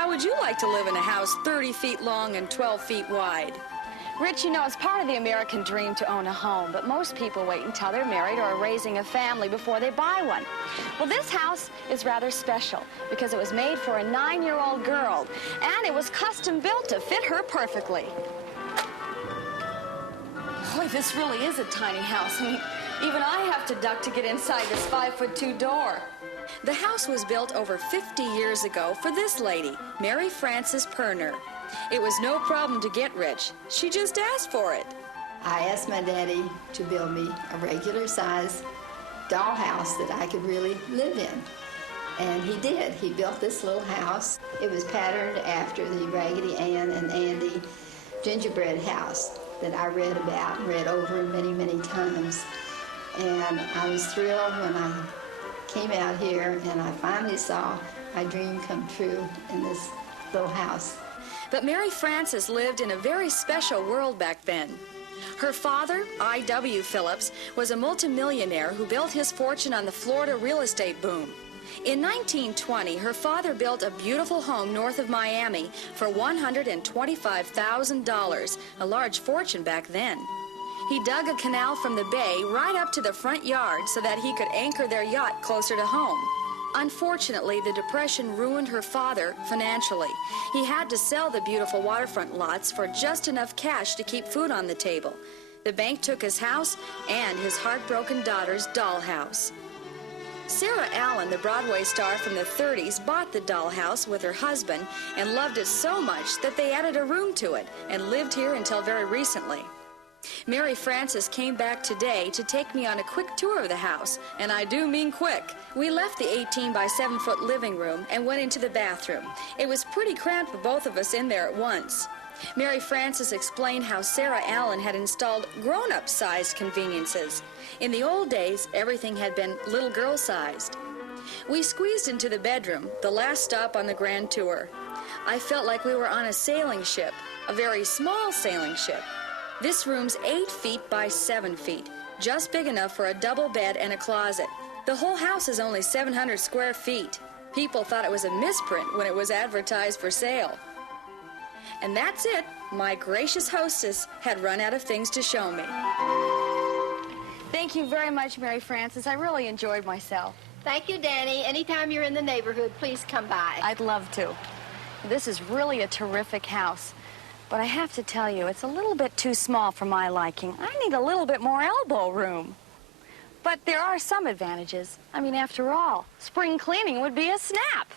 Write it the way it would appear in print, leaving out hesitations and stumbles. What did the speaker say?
How would you like to live in a house 30 feet long and 12 feet wide? Rich, you know, it's part of the American dream to own a home, but most people wait until they're married or are raising a family before they buy one. Well, this house is rather special because it was made for a 9-year-old girl, and it was custom built to fit her perfectly. Boy, this really is a tiny house. I mean, even I have to duck to get inside this 5'2" door. The house was built over 50 years ago for this lady, Mary Frances Perner. It was no problem to get rich. She just asked for it. I asked my daddy to build me a regular size dollhouse that I could really live in. And he did. He built this little house. It was patterned after the Raggedy Ann and Andy gingerbread house that I read about and read over many, many times. And I was thrilled when I came out here and I finally saw my dream come true in this little house. But Mary Frances lived in a very special world back then. Her father, I.W. Phillips, was a multimillionaire who built his fortune on the Florida real estate boom. In 1920, her father built a beautiful home north of Miami for $125,000, a large fortune back then. He dug a canal from the bay right up to the front yard so that he could anchor their yacht closer to home. Unfortunately, the Depression ruined her father financially. He had to sell the beautiful waterfront lots for just enough cash to keep food on the table. The bank took his house and his heartbroken daughter's dollhouse. Sarah Allen, the Broadway star from the 30s, bought the dollhouse with her husband and loved it so much that they added a room to it and lived here until very recently. Mary Frances came back today to take me on a quick tour of the house, and I do mean quick. We left the 18 by 7-foot living room and went into the bathroom. It was pretty cramped for both of us in there at once. Mary Frances explained how Sarah Allen had installed grown-up sized conveniences. In the old days, everything had been little girl sized. We squeezed into the bedroom, the last stop on the grand tour. I felt like we were on a sailing ship, a very small sailing ship. This room's 8 feet by 7 feet, just big enough for a double bed and a closet. The whole house is only 700 square feet. People thought it was a misprint when it was advertised for sale. And that's it. My gracious hostess had run out of things to show me. Thank you very much, Mary Frances. I really enjoyed myself. Thank you, Danny. Anytime you're in the neighborhood, please come by. I'd love to. This is really a terrific house. But I have to tell you, it's a little bit too small for my liking. I need a little bit more elbow room. But there are some advantages. I mean, after all, spring cleaning would be a snap.